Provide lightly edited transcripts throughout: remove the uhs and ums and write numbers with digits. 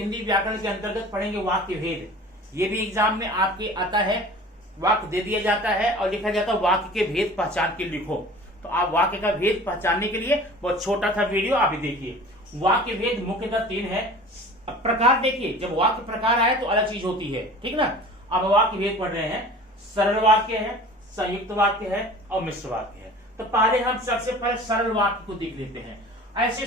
हिंदी व्याकरण के अंतर्गत पढ़ेंगे वाक्य भेद। ये भी एग्जाम में आपके आता है, वाक्य दे दिया जाता है और लिखा जाता है वाक्य के भेद पहचान के लिखो। तो आप वाक्य का भेद पहचानने के लिए बहुत छोटा था वीडियो, आप भी देखिए। वाक्य भेद मुख्यतः 3 है। अब प्रकार देखिए, जब वाक्य प्रकार आए तो अलग चीज होती है, ठीक ना। अब वाक्य भेद पढ़ रहे हैं, सरल वाक्य है, संयुक्त वाक्य है और मिश्र वाक्य है। तो पहले हम सबसे पहले सरल वाक्य को देख लेते हैं। ऐसे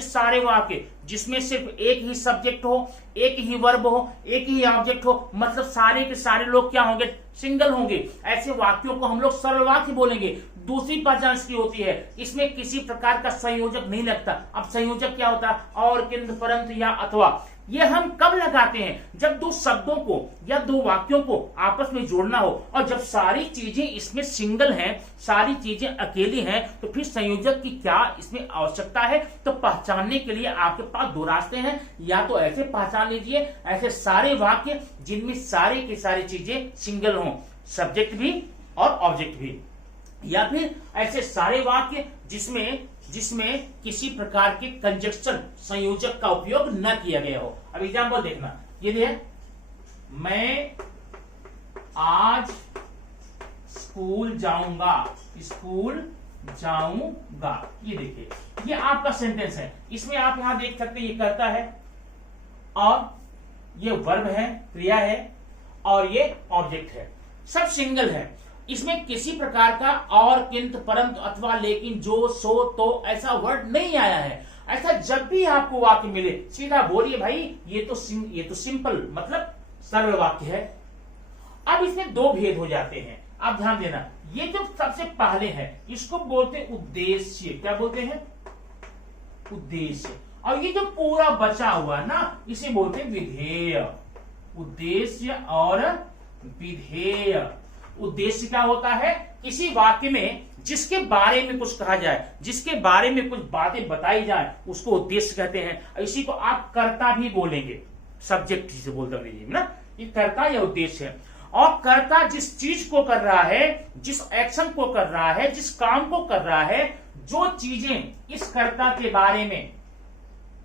सारे वाक्य जिसमें सिर्फ एक ही सब्जेक्ट हो, एक ही वर्ब हो, एक ही ऑब्जेक्ट हो, मतलब सारे के सारे लोग क्या होंगे, सिंगल होंगे। ऐसे वाक्यों को हम लोग सरल वाक्य बोलेंगे। दूसरी पहचान इसकी होती है, इसमें किसी प्रकार का संयोजक नहीं लगता। अब संयोजक क्या होता है, और, किंतु, परंतु या अथवा। ये हम कब लगाते हैं, जब दो शब्दों को या दो वाक्यों को आपस में जोड़ना हो, और जब सारी चीजें इसमें सिंगल हैं, सारी चीजें अकेली हैं, तो फिर संयोजक की क्या इसमें आवश्यकता है। तो पहचानने के लिए आपके पास 2 रास्ते हैं। या तो ऐसे पहचान लीजिए, ऐसे सारे वाक्य जिनमें सारे की सारी चीजें सिंगल हों, सब्जेक्ट भी और ऑब्जेक्ट भी, या फिर ऐसे सारे वाक्य जिसमें किसी प्रकार के कंजक्शन संयोजक का उपयोग न किया गया हो। अब एग्जाम्पल देखना, ये देखिए, मैं आज स्कूल जाऊंगा, ये देखिए, ये आपका सेंटेंस है। इसमें आप यहां देख सकते हैं, ये कर्ता है और ये वर्ब है, क्रिया है, और ये ऑब्जेक्ट है, सब सिंगल है। इसमें किसी प्रकार का और, किंतु, परंतु, अथवा, लेकिन, जो, सो, तो ऐसा वर्ड नहीं आया है। ऐसा जब भी आपको वाक्य मिले सीधा बोलिए भाई ये तो सिंपल मतलब सरल वाक्य है। अब इसमें 2 भेद हो जाते हैं, आप ध्यान देना। ये जो सबसे पहले है इसको बोलते हैं उद्देश्य। क्या बोलते हैं, उद्देश्य। और ये जो पूरा बचा हुआ ना, इसे बोलते हैं विधेय। उद्देश्य और विधेय। उद्देश्य क्या होता है, किसी वाक्य में जिसके बारे में कुछ कहा जाए, जिसके बारे में कुछ बातें बताई जाए, उसको उद्देश्य कहते हैं। इसी को आप कर्ता भी बोलेंगे, सब्जेक्ट जिसे बोलते हैं ना, ये कर्ता या उद्देश्य है। और कर्ता जिस चीज को कर रहा है, जिस एक्शन को कर रहा है, जिस काम को कर रहा है, जो चीजें इस कर्ता के बारे में,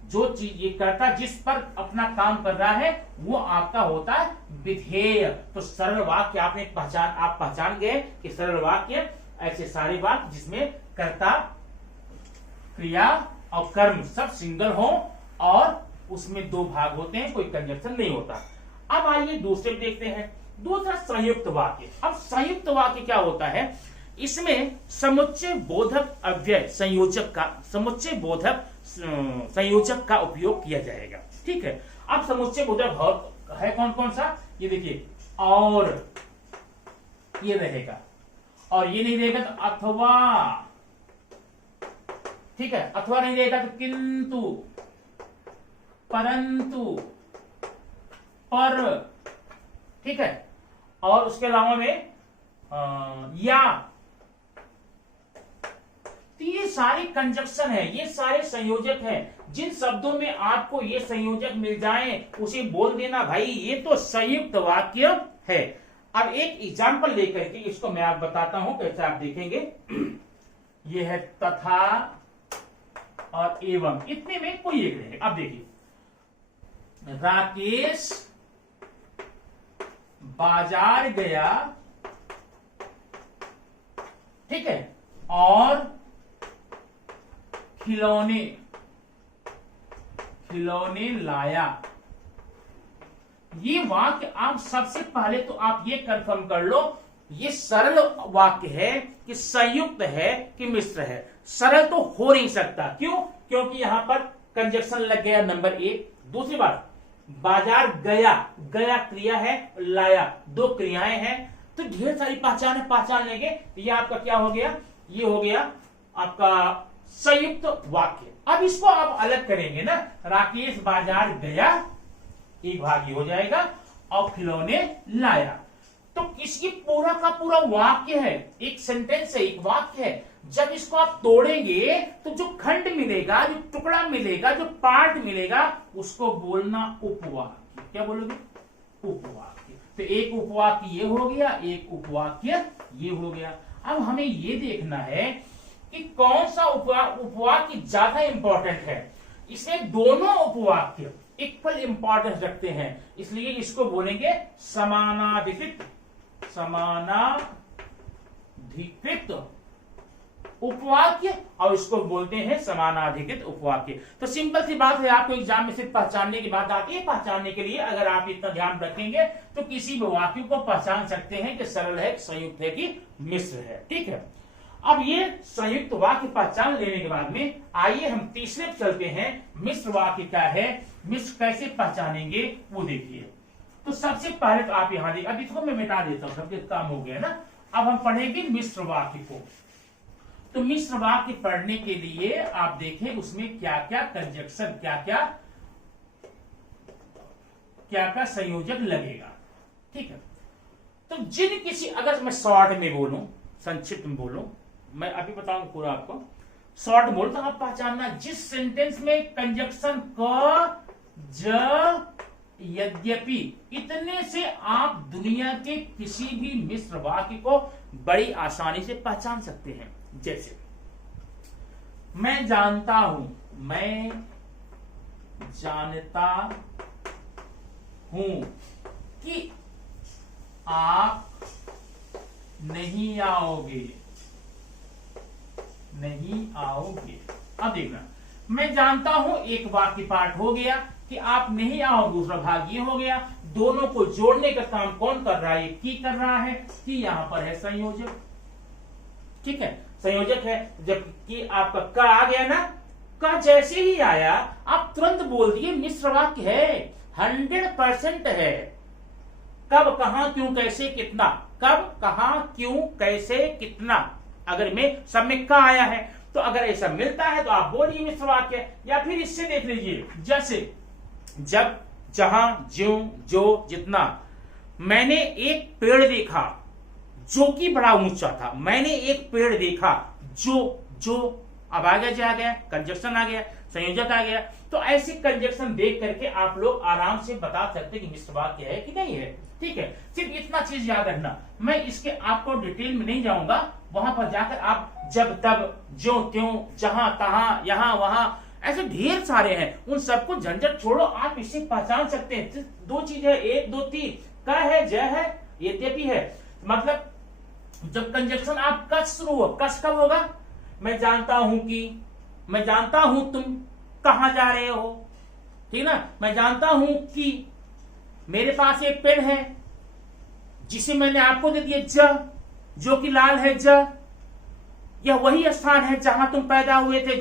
जो चीज ये कर्ता जिस पर अपना काम कर रहा है, वो आपका होता है विधेय। तो सरल वाक्य आप पहचान गए कि सरल वाक्य ऐसे सारे वाक्य जिसमें कर्ता, क्रिया और कर्म सब सिंगल हो और उसमें 2 भाग होते हैं, कोई कंजक्शन नहीं होता। अब आइए दूसरे में देखते हैं, दूसरा संयुक्त वाक्य। अब संयुक्त वाक्य क्या होता है, इसमें समुच्चय बोधक अव्यय संयोजक का उपयोग किया जाएगा। ठीक है, अब समुच्चय बोधक है कौन कौन सा, ये देखिए, और ये रहेगा, और ये नहीं रहेगा तो अथवा, ठीक है, अथवा नहीं रहेगा तो किंतु, परंतु, पर, ठीक है, और उसके अलावा में या। तो ये सारे कंजक्शन है, ये सारे संयोजक हैं। जिन शब्दों में आपको ये संयोजक मिल जाएं उसे बोल देना भाई ये तो संयुक्त वाक्य है। अब एक एग्जाम्पल लेकर के इसको मैं आप बताता हूं कैसे आप देखेंगे। ये है तथा और एवं, इतने में कोई एक रहेगा। अब देखिए, राकेश बाजार गया, ठीक है, और खिलौने लाया। ये वाक्य आप सबसे पहले तो आप ये कंफर्म कर लो, ये सरल वाक्य है कि संयुक्त है कि मिश्र है। सरल तो हो नहीं सकता, क्यों, क्योंकि यहां पर कंजक्शन लग गया नंबर 1। दूसरी बात, बाजार गया, गया क्रिया है, लाया 2 क्रियाएं हैं, तो ढेर सारी पहचान लेंगे। ये आपका क्या हो गया, ये हो गया आपका संयुक्त वाक्य। अब इसको आप अलग करेंगे ना, राकेश बाजार गया एक भाग हो जाएगा और खिलौने लाया, तो इसकी पूरा का पूरा वाक्य है, एक सेंटेंस है, एक वाक्य है। जब इसको आप तोड़ेंगे तो जो खंड मिलेगा, जो टुकड़ा मिलेगा, जो पार्ट मिलेगा, उसको बोलना उपवाक्य। क्या बोलोगे, उपवाक्य। तो एक उपवाक्य ये हो गया, एक उपवाक्य ये हो गया। अब हमें ये देखना है कि कौन सा उपवाक्य ज्यादा इंपॉर्टेंट है। इसमें दोनों उपवाक्य इक्वल इंपॉर्टेंस रखते हैं, इसलिए इसको बोलेंगे समानाधिकृत उपवाक्य, और इसको बोलते हैं समानाधिकृत उपवाक्य। तो सिंपल सी बात है, आपको एग्जाम में सिर्फ पहचानने की बात आती है। पहचानने के लिए अगर आप इतना ध्यान रखेंगे तो किसी भी वाक्य को पहचान सकते हैं कि सरल है, संयुक्त है कि मिश्र है। ठीक है, अब ये संयुक्त वाक्य पहचान लेने के बाद में आइए हम तीसरे पे चलते हैं। मिश्र वाक्य क्या है, मिश्र कैसे पहचानेंगे वो देखिए। तो सबसे पहले तो आप यहां देखिए, अभी इसको मैं मिटा देता हूं, सबके काम हो गया ना। अब हम पढ़ेंगे मिश्र वाक्य को। तो मिश्र वाक्य पढ़ने के लिए आप देखें उसमें क्या क्या कंजक्शन, क्या क्या संयोजक लगेगा। ठीक है, तो जिन किसी, अगर मैं शॉर्ट में बोलूं, संक्षिप्त में बोलूं, मैं अभी बताऊंगा पूरा आपको, शॉर्ट बोल तो आप पहचानना जिस सेंटेंस में कंजक्शन क, ज, यद्यपि, इतने से आप दुनिया के किसी भी मिश्र वाक्य को बड़ी आसानी से पहचान सकते हैं। जैसे मैं जानता हूं, मैं जानता हूं कि आप नहीं आओगे, अब देखना, मैं जानता हूं एक वाक्य पार्ट हो गया कि आप नहीं आओ, दूसरा भाग ये हो गया। दोनों को जोड़ने का काम कौन कर रहा है, की कर रहा है, कि यहां पर है संयोजक। ठीक है, संयोजक है। जब कि आपका क आ गया ना, क जैसे ही आया आप तुरंत बोल दिए मिश्र वाक्य है, 100% है। कब, कहां, क्यों, कैसे, कितना, कब, कहां, क्यों, कैसे, कितना, अगर में सब में क आया है तो अगर ऐसा मिलता है तो आप बोलिए मिश्र वाक्य। या फिर इससे देख लीजिए, जैसे जब, जहां, ज्यों, जो, जितना। मैंने एक पेड़ देखा जो कि बड़ा ऊंचा था, मैंने एक पेड़ देखा जो, अब आ गया, कंजक्शन आ गया, संयोजक आ गया। तो ऐसे कंजक्शन देख करके आप लोग आराम से बता सकते कि मिश्र वाक्य है कि नहीं है। ठीक है, सिर्फ इतना चीज याद रखना, मैं इसके आपको डिटेल में नहीं जाऊंगा, वहां पर जाकर आप जब, तब, ज्यों, त्यों, जहां, तहां, यहां, वहां, ऐसे ढेर सारे हैं, उन सबको झंझट छोड़ो, आप इसे पहचान सकते हैं। दो चीज है, 1, 2, 3, क है, ज है, यद्यपि है। मतलब जब कंजक्शन आप कस शुरू हो, कस कब होगा, मैं जानता हूं कि, मैं जानता हूं तुम कहां जा रहे हो, ठीक ना, मैं जानता हूं कि मेरे पास एक पेन है जिसे मैंने आपको दे दिया, जो कि लाल है, यह वही स्थान है जहां तुम पैदा हुए थे,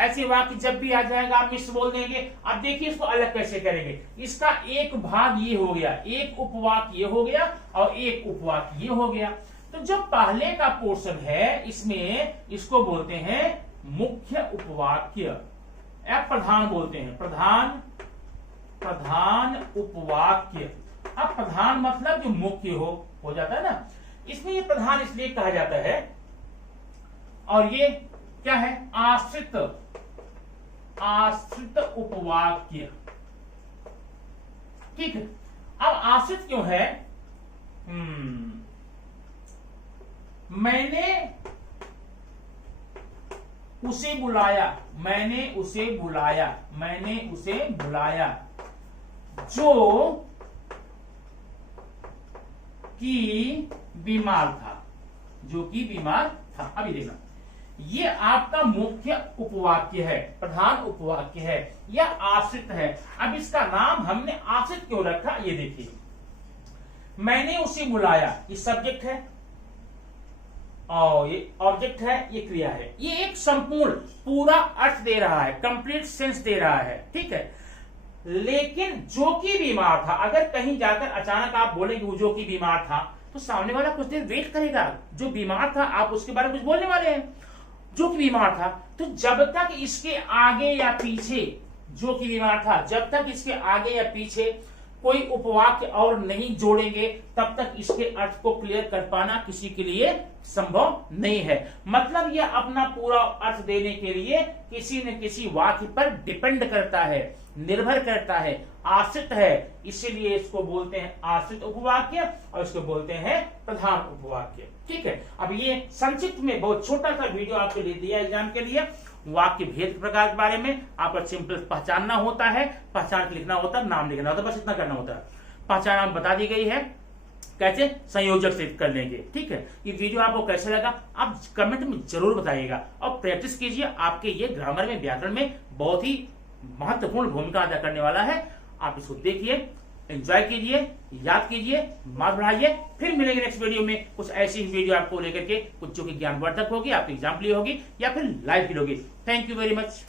ऐसे वाक्य जब भी आ जाएगा आप मिश्र बोल देंगे। अब देखिए इसको अलग कैसे करेंगे। इसका एक भाग ये हो गया, एक उपवाक्य ये हो गया और एक उपवाक्य ये हो गया। तो जो पहले का पोर्शन है इसमें, इसको बोलते हैं मुख्य उपवाक्य या प्रधान बोलते हैं, प्रधान उपवाक्य। अब प्रधान मतलब जो मुख्य हो जाता है ना, इसमें ये प्रधान इसलिए कहा जाता है। और ये क्या है, आश्रित उपवाक्य। ठीक है, अब आश्रित क्यों है, मैंने उसे बुलाया, जो कि बीमार था, अभी देखना, ये आपका मुख्य उपवाक्य है, प्रधान उपवाक्य है, यह आश्रित है। अब इसका नाम हमने आश्रित क्यों रखा, ये देखिए, मैंने उसे बुलाया, ये सब्जेक्ट है और ये ऑब्जेक्ट है, ये क्रिया है। ये एक संपूर्ण पूरा अर्थ दे रहा है, कंप्लीट सेंस दे रहा है। ठीक है, लेकिन जो कि बीमार था, अगर कहीं जाकर अचानक आप बोलेंगे वो जो कि बीमार था, तो सामने वाला कुछ देर वेट करेगा। जो बीमार था आप उसके बारे में कुछ बोलने वाले हैं, जो कि बीमार था, तो जब तक इसके आगे या पीछे, जो कि बीमार था, जब तक इसके आगे या पीछे कोई उपवाक्य और नहीं जोड़ेंगे तब तक इसके अर्थ को क्लियर कर पाना किसी के लिए संभव नहीं है। मतलब यह अपना पूरा अर्थ देने के लिए किसी न किसी वाक्य पर डिपेंड करता है, निर्भर करता है, आश्रित है। इसीलिए इसको बोलते हैं आश्रित उपवाक्य और इसको बोलते हैं प्रधान उपवाक्य। ठीक है, अब ये संक्षिप्त में बहुत छोटा सा वीडियो आपके लिए दिया एग्जाम के लिए। वाक्य भेद प्रकार के बारे में आपको सिंपल पहचानना होता है, पहचान के लिखना होता है, नाम लिखना होता है, बस इतना करना होता है। पहचान नाम बता दी गई है, कैसे संयोजक से कर लेंगे। ठीक है, ये वीडियो आपको कैसे लगा आप कमेंट में जरूर बताइएगा और प्रैक्टिस कीजिए। आपके ये ग्रामर में, व्याकरण में बहुत ही महत्वपूर्ण भूमिका अदा करने वाला है। आप इसको देखिए, एंजॉय कीजिए, याद कीजिए, मार्क्स बढ़ाइए। फिर मिलेंगे नेक्स्ट वीडियो में कुछ ऐसी ही वीडियो आपको लेकर के, कुछ जो कि ज्ञानवर्धक होगी, आपकी एग्जाम के लिए होगी या फिर लाइव के लिए होगी। Thank you very much.